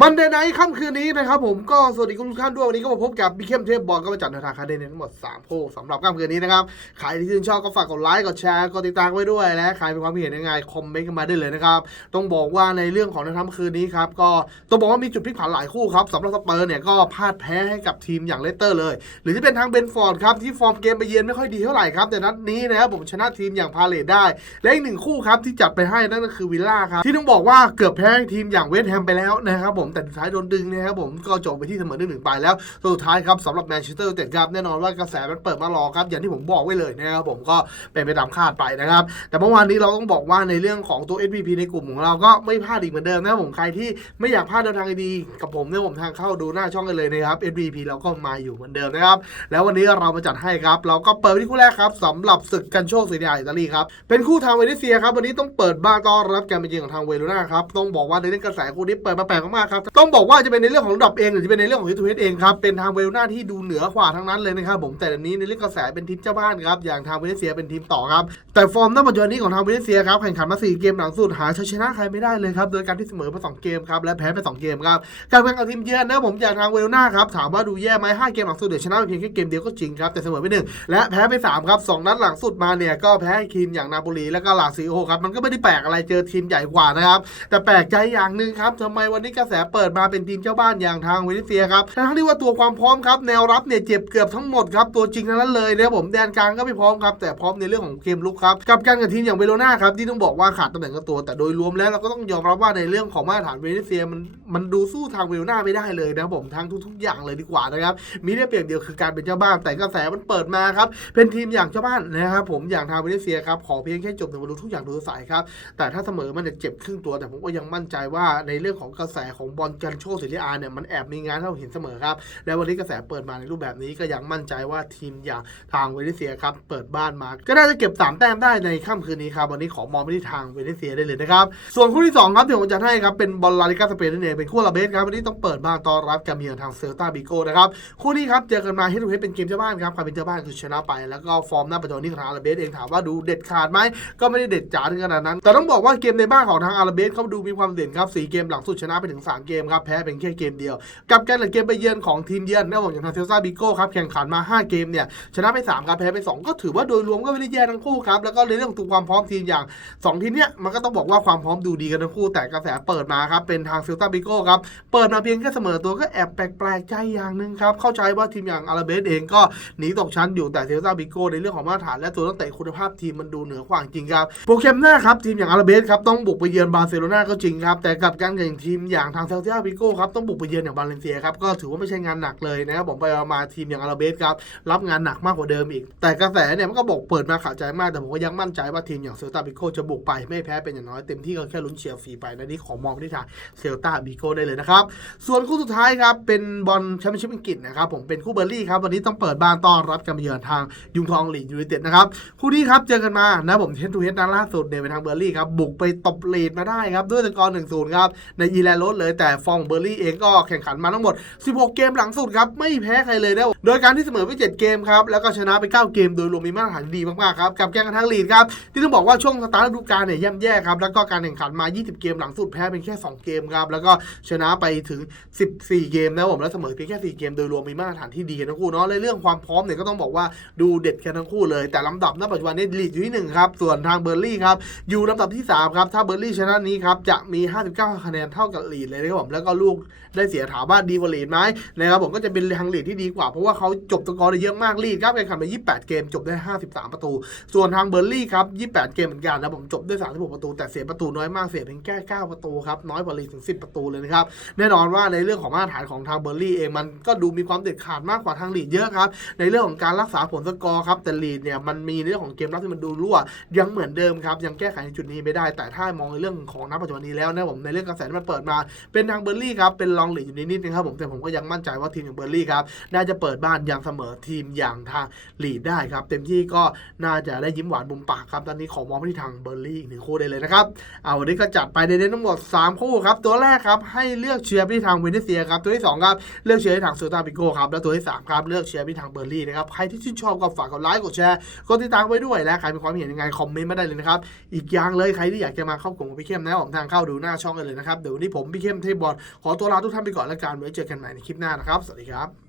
มันเดนไนท์ค่ำคืนนี้นะครับผมก็สวัสดีทุกท่านด้วยวันนี้ก็มาพบกับบิ๊กเข้มเทพบอลก็มาจัดในทางคาเดนทั้งหมด3คู่สำหรับค่ำคืนนี้นะครับใครที่ชื่นชอบก็ฝากกดไลค์กดแชร์กดติดตามไว้ด้วยและใครมีความเห็นยังไงคอมเมนต์กันมาได้เลยนะครับต้องบอกว่าในเรื่องของในค่ำคืนนี้ครับก็ต้องบอกว่ามีจุดพลิกผันหลายคู่ครับสำหรับสเปอร์เนี่ยก็พลาดแพ้ให้กับทีมอย่างเลสเตอร์เลย หรือที่เป็นทางเบนฟอร์ดครับที่ฟอร์มเกมไปเยือนไม่ค่อยดีเท่าไหร่ครับแต่นัดนี้นะครับผมชนะทีมอย่างพาเลตได้ และอีกหนึ่งคู่ครับที่จัดไปให้นั่นก็คือวิลล่าครับที่ต้องบอกว่าเกือบแพ้ทีมอย่างเวสต์แฮมไปแล้วนะครับผมแต่สุดท้ายโดนดึงนะครับผมก็จบไปที่เสมอหนึ่งหนึ่งไปแล้วสุดท้ายครับสำหรับแมนเชสเตอร์ยูไนเต็ดครับแน่นอนว่ากระแสมันเปิดมารอครับอย่างที่ผมบอกไว้เลยนะครับผมก็เป็นไปตามคาดไปนะครับ แต่เมื่อวานนี้เราต้องบอกว่าในเรื่องของตัว SPP ในกลุ่มของเราก็ไม่พลาดอีกเหมือนเดิมนะครับผมใครที่ไม่อยากพลาดแนวทางดีกับผมเนี่ยผมทางเข้าดูหน้าช่องกันเลยนะครับ SPP เราก็มาอยู่เหมือนเดิมนะครับแล้ววันนี้เรามาจัดให้ครับเราก็เปิดที่คู่แรกครับสำหรับศึกกันโชคซีเรียอิตาลีครับเป็นคู่ทางเวเนเซียครับวันนี้ต้องเปิดบ้านต้อนรับการเป็นจริงของทางเวโรนาครับต้องบอกว่าในเรื่องกระแสคู่นี้เปิดมาแปลกมากครับ ต้องบอกว่าจะเป็นในเรื่องของระดับเองหรือจะเป็นในเรื่องของฮิตทูเฮดเองครับ เป็นทางเวโรนาที่ดูเหนือกว่าทั้งนั้นเลยนะครับผมแต่อันนี้ในเรื่องกระแสเป็นทีมเจ้าบ้านครับ อย่างทางเวเนเซียเป็นทีมต่อครับ แต่ฟอร์มณปัจจุบันนี้ของทางเวเนเซียครับแข่งขันมาสี่เกมหลังสุดหาชัยชนะใครไม่ได้เลยครับ โดยการที่เสมอไปสองเกมครับและแพ้ไปสองเกมครับ การแข่งขันทีมเยือนนะผมจากทางเวโรนาครับถามว่าดูแย่ไหมห้าเกมหลังสุดเดี๋ยวชนะเพียงแค่เกมเดียวก็จริงครับแต่เสมอไปหนึ่งและแพ้ไปสามครับสองนัดหลังสุดมาเนี่ยก็แพ้ทีมอย่างนาโปลีแล้วก็ลาซิโอครับมันก็ไม่ได้แปลกอะไรเจอทีมใหญ่กว่านะครับแต่แปลกใจอย่างหนึ่งครับทำไมวันนี้กระแสเปิดมาเป็นทีมเจ้าบ้านอย่างทางเวเนเซียครับทั้งที่ว่าตัวความพร้อมครับแนวรับเนี่ยเจ็บเกือบทั้งหมดครับตัวจริงทั้งนั้นเลยนะครับผมแดนกลางก็ไม่พร้อมครับแต่พร้อมในเรื่องของเกมลุกครับกับการกับทีมอย่างเวโรนาครับที่ต้องบอกว่าขาดตำแหน่งกับตัว แต่โดยรวมแล้วเราก็ต้องยอมรับว่าในเรื่องของมาตรฐานเวเนเซียมันมันดูสู้ทางเวโรนาไม่ได้เลยนะครับผมทั้งทุก ๆ อย่างเลยดีกว่านะครับมีได้เปรียบเดียวคือการเป็นเจ้าบ้านแต่กระแสมันเปิดมาครับเป็นทีมอย่างเจ้าบ้านนะครับผมอย่างทางเวเนเซียครับขอเพียงแค่จบในบอลลูนทุกอย่างดูสายครับแต่ถ้าเสมอมันจะเจ็บครึ่งตัวแต่ผมก็ยังมั่นใจว่าในเรื่องของกระแสของบอลกันโชว์ซิลิอาเนี่ยมันแอบมีงานให้เราเห็นเสมอครับ และวันนี้กระแสเปิดมาในรูปแบบนี้ก็ยังมั่นใจว่าทีมอย่างทางเวเนเซียครับเปิดบ้านมา ก็น่าจะเก็บสามแต้มได้ในค่ำคืนนี้ครับวันนี้ขอมองไปที่ทางเวเนเซียได้เลยนะครับส่วนคู่ที่สองครับเดี๋ยวผมจะให้ครับเป็นบอลลาลิกาสเปนนั่นเองเป็นคู่ลาเบสครับวันนี้ต้องเปิดบ้านต้อนรับการเยือนทางเซลตาบิโก้นะครับคู่นี้ครับเจอกันมาเฮดทูเฮดเป็นเกมเจ้าบ้านครับใครเป็นเจ้าบ้านคือชนะไป แล้วก็ฟอร์มหน้าปัจจุบันนี้ของทางอาราเบสเองถามว่าดูเด็ดขาดไหมก็ไม่ได้เด็ดจ๋าถึงขนาดนั้น แต่ต้องบอกว่าเกมในบ้านของทางอาราเบสเขาดูมีความเด่นครับสี่เกมหลังสุดชนะไปถึง3 เกมครับแพ้เป็นแค่เกมเดียว กับการหลังเกมไปเยือนของทีมเยือนนะผมอย่างทางเซลซาบิโก้ครับแข่งขันมา 5 เกมเนี่ยชนะไป3ครับแพ้ไป2ก็ถือว่าโดยรวมก็ไม่ได้แย่ทั้งคู่ครับแล้วก็ในเรื่องของความพร้อมทีมอย่าง 2 ทีมเนี้ยมันก็ต้องบอกว่าความพร้อมดูดีกันทั้งคู่แต่กระแสเปิดมาครับเป็นทางเซลตาบิโก้ครับเปิดมาเพียงแค่เสมอตัวก็แอบแปลกๆใจอย่างหนึ่งครับเข้าใจว่าทีมอย่างอาราเบสเองก็หนีตกชั้นอยู่แต่เซลตาบิโก้ในเรื่องของมาตรฐานและตัวนักเตะคุณภาพทีมมันดูเหนือกว่าจริงครับโปรแกรมหน้าครับทีมอย่างอาราเบสครับต้องบุกไปเยือนบาร์เซโลนาก็จริงครับแต่กับการแข่งทีมอย่างทางเซลตาบิโก้ครับต้องบุกไปเยือนอย่างบาเลนเซียครับก็ถือว่าไม่ใช่งานหนักเลยนะครับผมไปมาทีมอย่างอาราเบสครับรับงานหนักมากกว่าเดิมอีก แต่กระแสเนี่ยมันก็บอกเปิดมาข่าดใจมากแต่ผมก็ยังมั่นใจว่าทีมอย่างเซลตาบิโก้จะบุกไปไม่แพ้เป็นอย่างน้อยเต็มที่ก็แค่ลุ้นเชียร์ฟรีไปนะนี่ขอมองที่ทางเซลตาบิโก้ได้เลยนะครับส่วนคู่สุดท้ายครับเป็นบอลแชมเปี้ยนชิพอังกฤษนะครับผมเป็นคู่เบอร์ลี่ครับวันนี้ต้องเปิดบ้านต้อนรับการเยือนทางยุงทองหลีดยูไนเต็ดนะครับคู่นี้ครับเจอกันมานะผมเทนทูเฮดนัดล่าสุดเนี่ยเป็นทางเบอร์ลี่ครับบุกไปตบลีดมาได้ครับด้วยสกอร์1-0ครับในอีแลนด์โรดเลยแต่ฟอร์มของเบอร์ลี่เองก็แข่งขันมาทั้งหมด 16 เกมหลังสุดครับ ไม่แพ้ใครเลยนะโดยการที่เสมอไป 7 เกมครับ แล้วก็ชนะไป 9 เกมโดยรวมมีมาตรฐานดีมากๆครับ กับแกงกันทางลีดครับ ที่ต้องบอกว่าช่วงสตาร์ทฤดูกาลเนี่ยย่ำแย่ครับ แล้วก็การแข่งขันมา 20 เกมหลังสุดแพ้เป็นแค่ 2 เกมครับ แล้วก็ชนะไปถึง 14 เกมนะผมแล้วเสมอเพียงแค่4เกมโดยรวมมีมาตรฐานที่ดีกันทั้งคู่เนาะในเรื่องความพร้อมเนี่ยก็ต้องบอกว่าดูเด็ดกันทั้งคู่เลยแต่ลำดับณปัจจุบันนี้ลีดอยู่ที่ 1 ครับ ส่วนทางเบอร์ลี่ครับอยู่ลำดับที่ 3 ครับ ถ้าเบอร์ลี่ชนะนี้ครับจะมี 59 คะแนนเท่ากับลีดเลยนะครับผมแล้วก็ลูกได้เสียถามว่าดีกว่าลีดไหมนะครับผมก็จะเป็นทางลีดที่ดีกว่า เพราะว่าเขาจบสกอร์ได้เยอะมากลีดครับแข่งขันไป 28 เกมจบได้ 53 ประตู ส่วนทางเบอร์ลี่ครับ 28 เกมเหมือนกันนะผมจบได้ 36 ประตู แต่เสียประตูน้อยมากเสียเพียงแค่ 9 ประตูครับน้อยกว่าลีดถึง 10 ประตูเลยนะครับแน่นอนว่าในเรื่องของมาตรฐานของทางเบอร์ลี่เองมันก็ดูมีความเด็ดขาดมากกว่าทางลีดเยอะครับในเรื่องของการรักษาผลสกอร์ครับแต่ลีดเนี่ยมันมีในเรื่องของเกมรับที่มันดูรั่ว ยังเหมือนเดิมครับยังแก้ไขในจุดนี้ไม่ได้ แต่ถ้ามองในเรื่องของนับปัจจุบันนี้แล้วนะผมในเรื่องกระแสที่มันเปิดมาเป็นทางเบอร์ลี่ครับ เป็นรองหลีดอยู่นิดๆนะครับผม แต่ผมก็ยังมั่นใจว่าทีมอย่างเบอร์ลี่ครับ น่าจะเปิดบ้านอย่างเสมอทีมอย่างทางลีดได้ครับ เต็มที่ก็น่าจะได้ยิ้มหวานมุมปากครับ ตอนนี้ขอมองไปที่ทางเบอร์ลี่อีกหนึ่งคู่ได้เลยนะครับ เอาวันนี้ก็จัดไปในเดนทั้งหมดสามคู่ครับ ตัวแรกครับให้เลือกเชียร์ไปที่ทางเวเนเซียครับ ตัวที่สองครับเลือกเชียร์ไปทางเซตาบิโก้ครับ และตัวที่สามครับเลือกเชียร์ไปทางเบอร์ลี่นะครับ ใครที่ชื่นชอบก็ฝากกดไลค์กดแชร์กดติดตามไว้ด้วยและใครมีความเห็นยังไงคอมเมนต์มาได้เลยนะครับ อีกอย่างเลยใครที่อยากจะมาเข้ากลุ่มพี่เข้มนะผมทางเข้าดูหน้าช่องกันเลยนะครับเดี๋ยววันนี้ผมพี่เข้มเทบอลขอตัวลาทุกท่านไปก่อนแล้วกันไว้เจอกันใหม่ในคลิปหน้านะครับ สวัสดีครับ